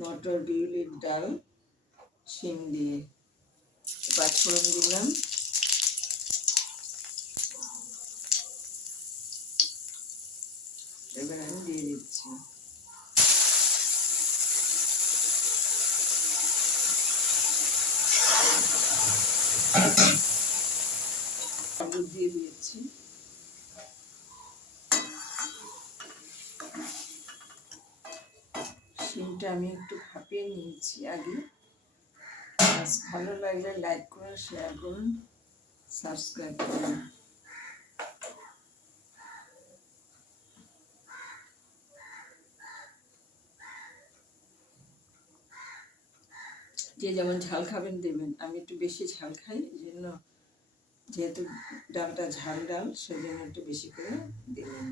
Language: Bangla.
মটর বিউলির ডাল শিম দিয়ে পাঁচফোড়ন দিলাম, এবার আমি দিয়ে দিচ্ছি হলুদ দিয়ে দিয়েছি, শিমটা আমি একটু ভাপিয়ে নিয়েছি আগে। ভালো লাগলে লাইক করুন, শেয়ার করুন, সাবস্ক্রাইব করুন। যে যেমন ঝাল খাবেন দেবেন, আমি একটু বেশি ঝাল খাই, এই জন্য যেহেতু ডালটা ঝাল ডাল সেজন্য একটু বেশি করে দিলাম।